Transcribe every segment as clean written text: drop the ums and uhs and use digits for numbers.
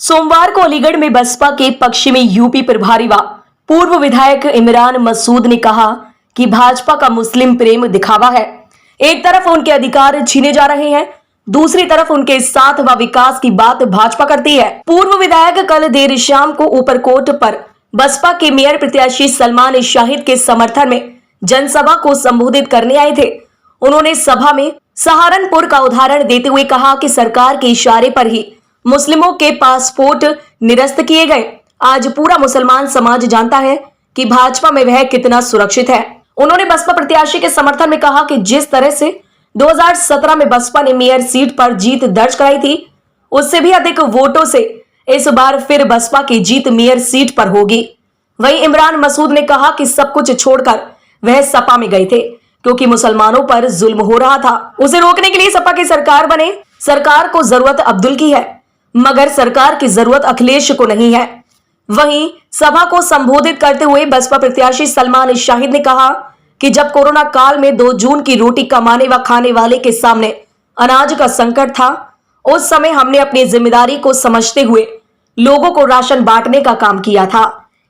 सोमवार को अलीगढ़ में बसपा के पक्ष में यूपी प्रभारी व पूर्व विधायक इमरान मसूद ने कहा कि भाजपा का मुस्लिम प्रेम दिखावा है। एक तरफ उनके अधिकार छीने जा रहे हैं, दूसरी तरफ उनके साथ व विकास की बात भाजपा करती है। पूर्व विधायक कल देर शाम को ऊपरकोट पर बसपा के मेयर प्रत्याशी सलमान शाहिद के समर्थन में जनसभा को संबोधित करने आए थे। उन्होंने सभा में सहारनपुर का उदाहरण देते हुए कहा कि सरकार के इशारे पर ही मुस्लिमों के पासपोर्ट निरस्त किए गए। आज पूरा मुसलमान समाज जानता है कि भाजपा में वह कितना सुरक्षित है। उन्होंने बसपा प्रत्याशी के समर्थन में कहा कि जिस तरह से 2017 में बसपा ने मेयर सीट पर जीत दर्ज कराई थी, उससे भी अधिक वोटों से इस बार फिर बसपा की जीत मेयर सीट पर होगी। वहीं इमरान मसूद ने कहा कि सब कुछ छोड़कर वह सपा में गए थे क्योंकि मुसलमानों पर जुल्म हो रहा था। उसे रोकने के लिए सपा की सरकार बने। सरकार को जरूरत अब्दुल की है, मगर सरकार की जरूरत अखिलेश को नहीं है। वहीं सभा को संबोधित करते हुए बसपा प्रत्याशी सलमान शाहिद ने कहा कि जब कोरोना काल में 2 जून की रोटी कमाने व खाने वाले के सामने अनाज का संकट था, उस समय हमने अपनी जिम्मेदारी को समझते हुए लोगों को राशन बांटने का काम किया था।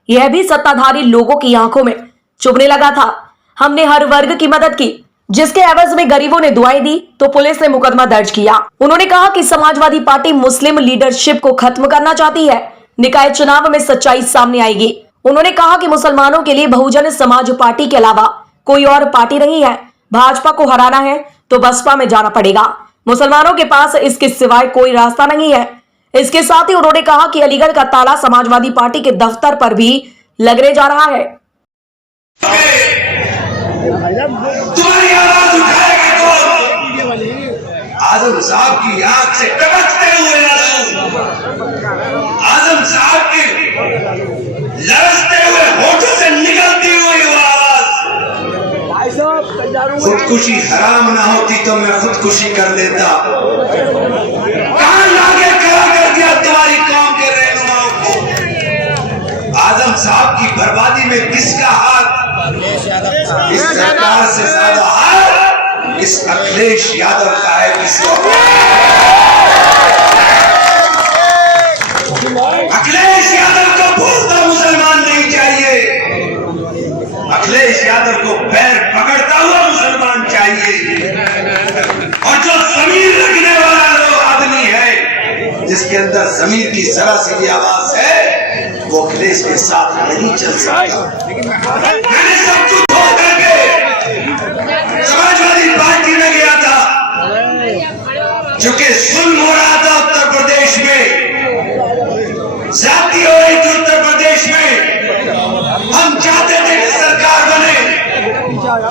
यह भी सत्ताधारी लोगों की आंखों में चुभने लगा था। हमने हर वर्ग की मदद की, जिसके एवज में गरीबों ने दुआएं दी तो पुलिस ने मुकदमा दर्ज किया। उन्होंने कहा कि समाजवादी पार्टी मुस्लिम लीडरशिप को खत्म करना चाहती है। निकाय चुनाव में सच्चाई सामने आएगी। उन्होंने कहा कि मुसलमानों के लिए बहुजन समाज पार्टी के अलावा कोई और पार्टी नहीं है। भाजपा को हराना है तो बसपा में जाना पड़ेगा। मुसलमानों के पास इसके सिवाय कोई रास्ता नहीं है। इसके साथ ही उन्होंने कहा कि अलीगढ़ का ताला समाजवादी पार्टी के दफ्तर पर भी लगने जा रहा है। तुम्हारी आवाज उठाएगा कौन? आजम साहब की आंख से टपकते हुए आंसू, आजम साहब की लरसते हुए होठों से निकलती हुई आवाज। खुदकुशी हराम ना होती तो मैं खुदकुशी कर लेता। कान आगे खड़ा कर दिया तुम्हारी कौम के रहनुमाओं को। आजम साहब की बर्बादी में किसका हाथ? इस सरकार से ज्यादा हाथ इस अखिलेश यादव का है। अखिलेश यादव को भूलता मुसलमान नहीं चाहिए। अखिलेश यादव को पैर पकड़ता हुआ मुसलमान चाहिए। और जो जमीर रखने वाला लोग आदमी है, जिसके अंदर जमीर की जरा सी भी आवाज है, वो अखिलेश के साथ नहीं चल सकता। मैंने सब कुछ छोड़ करके समाजवादी पार्टी में गया था, क्योंकि जुल्म हो रहा था उत्तर प्रदेश में, जाति हो रही थी उत्तर प्रदेश में। हम चाहते थे कि सरकार बने,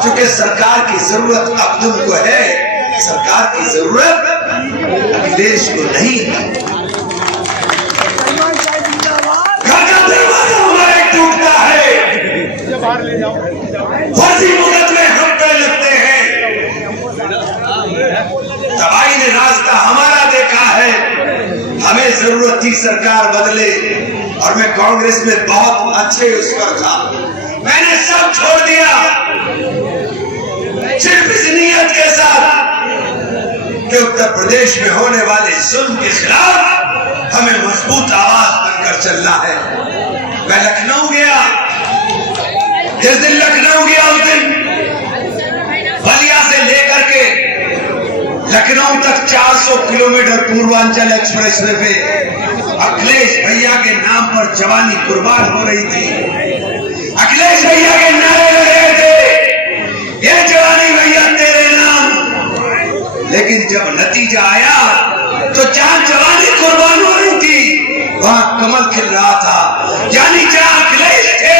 क्योंकि सरकार की जरूरत अब्दुल को है, सरकार की जरूरत अखिलेश को नहीं है। टूटता है, फर्जी मुकदमे हम पे लगते हैं। तबाही ने रास्ता हमारा देखा है। हमें जरूरत थी सरकार बदले, और मैं कांग्रेस में बहुत अच्छे उस पर था। मैंने सब छोड़ दिया सिर्फ इस नियत के साथ कि उत्तर प्रदेश में होने वाले जुल्म के खिलाफ हमें मजबूत आवाज बनकर चलना है। मैं लखनऊ गया, जिस दिन लखनऊ गया उस दिन बलिया से लेकर के लखनऊ तक 400 किलोमीटर पूर्वांचल एक्सप्रेसवे पे अखिलेश भैया के नाम पर जवानी कुर्बान हो रही थी। अखिलेश भैया के नारे लग रहे थे, ये जवानी भैया तेरे नाम। लेकिन जब नतीजा आया तो जहां जवानी कुर्बान हो रही थी, वहां कमल खिल रहा था। यानी जहां अखिलेश थे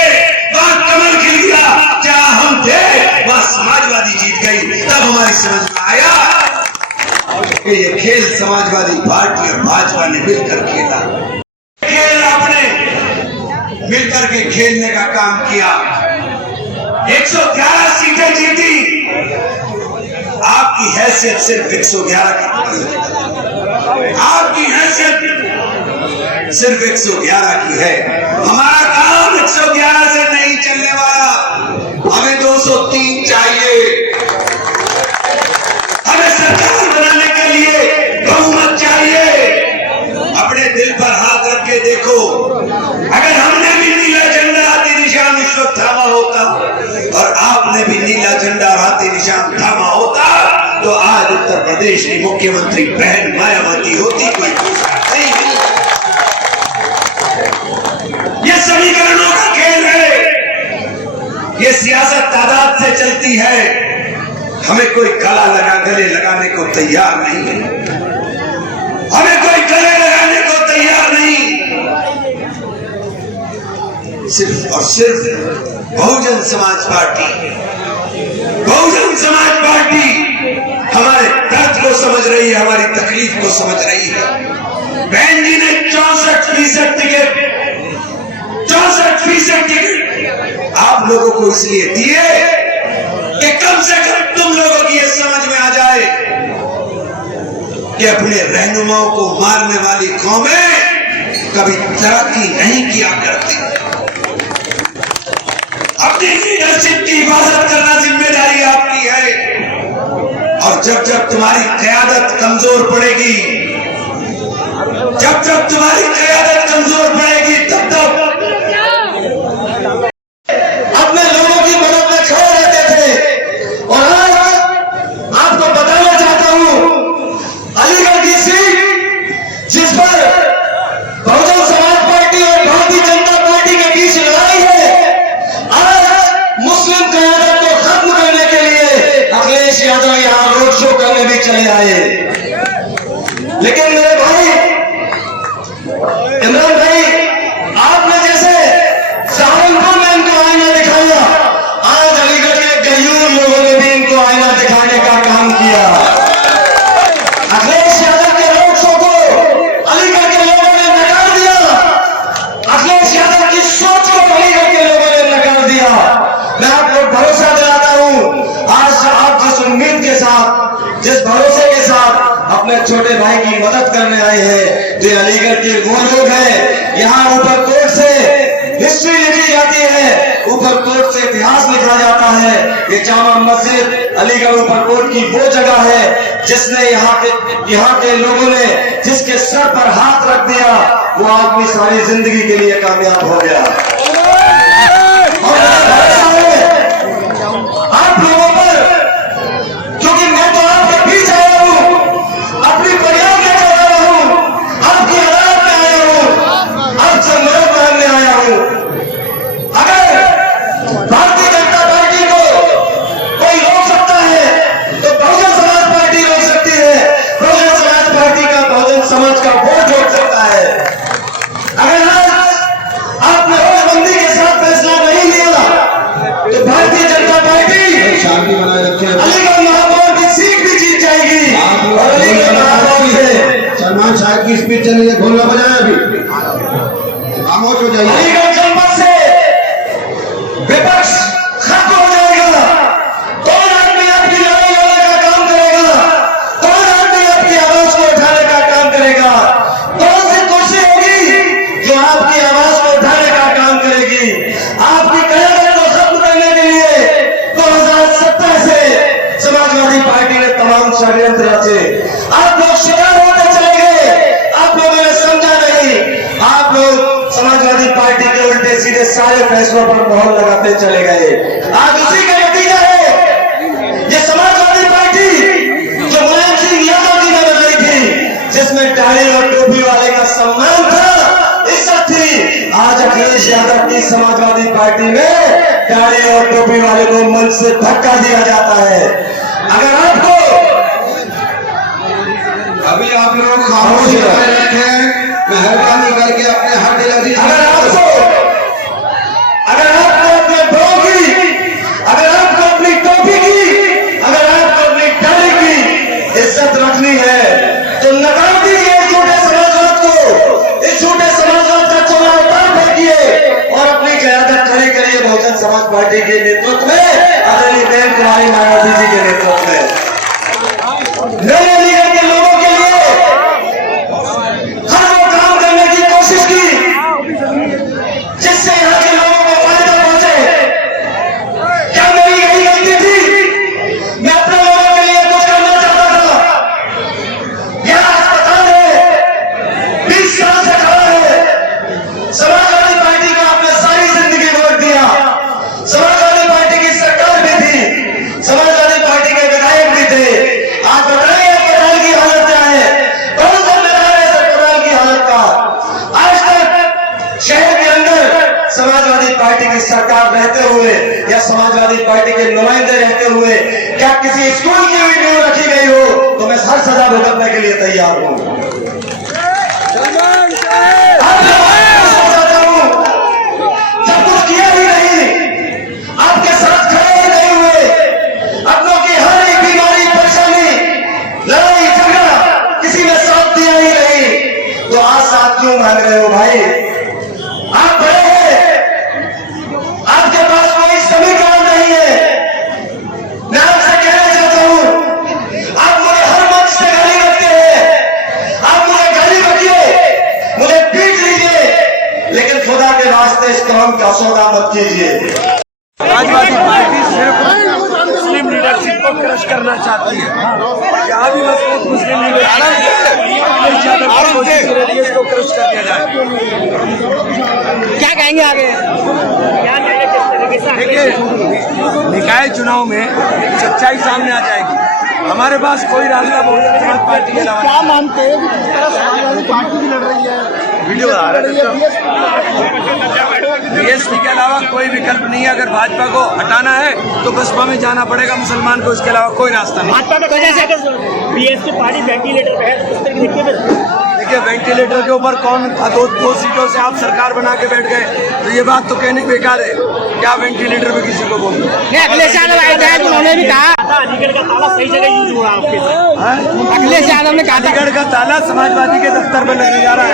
वहां कमल खिल गया, जहां हम थे वहां समाजवादी जीत गई। तब हमारी समझ में आया कि ये खेल समाजवादी पार्टी और भाजपा ने मिलकर खेला। खेल आपने मिलकर के खेलने का काम किया। 111 सीटें जीती। आपकी हैसियत सिर्फ 111 की, आपकी हैसियत सिर्फ 111 की है। हमारा काम 111 से नहीं चलने वाला। हमें 203 चाहिए। हमें सरकार बनाने के लिए बहुमत चाहिए। अपने दिल पर हाथ रख ये देखो, अगर हमने भी नीला झंडा हाथी निशान इस वक्त थामा होता और आपने भी नीला झंडा हाथी निशान थामा होता तो आज उत्तर प्रदेश की मुख्यमंत्री बहन मायावती होती, कोई दूसरा नहीं। ये समीकरणों का खेल है, ये सियासत तादाद से चलती है। हमें कोई गले लगाने को तैयार नहीं है, हमें कोई गले लगाने को तैयार नहीं। सिर्फ और सिर्फ बहुजन समाज पार्टी हमारे दर्द को समझ रही है, हमारी तकलीफ को समझ रही है। बहन जी ने 64% टिकट आप लोगों को इसलिए दिए कि कम से कम तुम लोगों की यह समझ में आ जाए कि अपने रहनुमाओं को मारने वाली कौमें कभी तरक्की नहीं किया करती। अपनी लीडरशिप की हिफाजत करना जिम्मेदारी आपकी है। और जब जब तुम्हारी क़यादत कमजोर पड़ेगी, तब तब अपने लोगों की मदद में खड़े रहते थे। और आज आपको बताना चाहता हूं, अलीगढ़ की सीट जिस पर बहुजन समाज पार्टी और भारतीय जनता पार्टी के बीच लड़ाई है, आज मुस्लिम क़यादत को खत्म करने के लिए अखिलेश यादव यहां रोड शो करने भी चले आए। लेकिन मेरे भाई इमरान भाई, आपने जैसे सहारनपुर में इनको आईना दिखाया, आज अलीगढ़ के गयूर लोगों ने भी इनको आईना दिखाने का काम किया। अखिलेश यादव के रोड शो को अलीगढ़ के लोगों ने नकार दिया, अखिलेश यादव की सोच को अलीगढ़ के लोगों ने नकार दिया। मैं आपको भरोसा दिलाता हूं, आज आप जिस उम्मीद के साथ, जिस भरोसे के साथ अपने छोटे भाई की मदद करने आए हैं, जो अलीगढ़ के वो लोग हैं। यहाँ ऊपर कोर्ट से हिस्ट्री लिखी जाती है, ऊपर कोर्ट से इतिहास लिखा जाता है। ये जामा मस्जिद अलीगढ़ ऊपर कोर्ट की वो जगह है जिसने यहाँ के लोगों ने जिसके सर पर हाथ रख दिया, वो आदमी सारी जिंदगी के लिए कामयाब हो गया। और भरोसा है आप लोगों पर, क्योंकि मैं तो आपके बीच आया हूं, अपनी फरियाद लेकर आया हूं, आपकी अदालत में आया हूं, आपसे मदद मांगने आया हूं। अगर भारतीय जनता पार्टी को कोई रोक सकता है तो बहुजन समाज पार्टी रोक सकती है। बहुजन समाज पार्टी का बहुजन समाज का वोट रोक सकता है। अगर आज आपने होशबंदी के साथ फैसला नहीं लिया तो भारतीय जनता पार्टी शांति बनाए रखें। अलीगढ़ महापौर की सीट भी जीत जाएगी। और अलीगढ़ महापौर से सलमान साहब की स्पीच चल रही है, ढोल ना बजाएं, अभी खामोश हो जाइए। अलीगढ़ जनपद से विपक्ष खत्म हो जाएगा। कौन आदमी आपकी लड़ाई लड़ने का काम करेगा? कौन आदमी आपकी आवाज को उठाने का काम करेगा? कौन सी कुर्सी होगी जो आपकी आवाज को उठाने का काम करेगी? आपकी क़यादत को खत्म करने के लिए 2017 से समाजवादी पार्टी ने तमाम षड्यंत्र रचे। आप लोग शिकार होते चले गए, आप लोगों ने समझा नहीं। आप लोग समाजवादी पार्टी के उल्टे सीधे सारे फैसलों पर मोहर लगाते चले गए। आज उसी का नतीजा है ये समाजवादी पार्टी जो मुलायम सिंह यादव जी ने बनाई थी, जिसमें दाढ़ी और टोपी वाले का सम्मान था, इज्जत थी। आज अखिलेश यादव की समाजवादी पार्टी में दाढ़ी और टोपी वाले को मंच से धक्का दिया जाता है। अगर आपको अभी आप लोग खामोश रखें, मेहरबानी करके अपने हक दिलाजी। अगर आपको अपने भाव की, अगर आपको अपनी टोपी की, अगर आपको अपनी दाढ़ी की इज्जत रखनी है तो नकार दीजिए इस झूठे समाजवाद को, इस झूठे समाजवाद का चोला उतार फेंकिए और अपनी क़यादत खड़ी करिए बहुजन समाज पार्टी के नेतृत्व में, आदरणीय बहन कुमारी मायावती जी के नेतृत्व में। मैंने अलीगढ़ के लोगों के लिए हर वो काम करने की कोशिश की जिससे यहाँ के लोगों को फायदा पहुंचे। क्या मेरी यही गलती थी? मैं अपने लोगों के लिए कुछ करना चाहता था। यह अस्पताल है, 20 साल से खड़ा है, समाजवादी पार्टी की सरकार रहते हुए या समाजवादी पार्टी के नुमाइंदे रहते हुए क्या किसी स्कूल की वीडियो रखी गई हो तो मैं हर सजा भुगतने के लिए तैयार हूं। जब कुछ किया ही नहीं, आपके साथ खड़े ही नहीं हुए, अपनों की हर एक बीमारी परेशानी लड़ाई झगड़ा किसी ने साथ दिया ही नहीं, तो आज साथ क्यों मांग रहे हो भाई? आप बड़े हैं, आपके पास कोई समीकरण नहीं है। मैं आपसे कहना चाहता हूं, आप मुझे हर मंच से गाली बकते हैं, आप मुझे गाली बकिए, मुझे पीट लीजिए, लेकिन खुदा के वास्ते इस काम का सौदा मत कीजिए। समाजवादी पार्टी सिर्फ मुस्लिम लीडरशिप को क्रश करना चाहती है। यहाँ भी मजबूत मुस्लिम लीडरशिप को क्रश कर दिया जाए। क्या कहेंगे आगे? क्या कहेंगे किस तरीके से? देखिए, निकाय चुनाव में सच्चाई सामने आ जाएगी। हमारे पास कोई रास्ता बहुजन समाज पार्टी के अलावा क्या मानते हैं कि जिस तरह समाजवादी पार्टी भी लड़ रही है, वीडियो बना रहे बीएसपी के अलावा कोई विकल्प नहीं है। अगर भाजपा को हटाना है तो बसपा में जाना पड़ेगा मुसलमान को, इसके अलावा कोई रास्ता नहीं। भाजपा की वजह से अगर बीएसपी पार्टी वेंटिलेटर पे है, उस तरीके देखिए देखिए, वेंटिलेटर के ऊपर कौन दो सीटों से आप सरकार बना के बैठ गए, तो ये बात तो कहने बेकार है। क्या वेंटिलेटर पे किसी को बोलते? अखिलेश यादव आए थे, उन्होंने भी कहा अलीगढ़ का ताला सही जगह यूज हो रहा है आपके साथ। अखिलेश यादव ने कहा अलीगढ़ का ताला समाजवादी के दफ्तर पर लगने जा रहा है।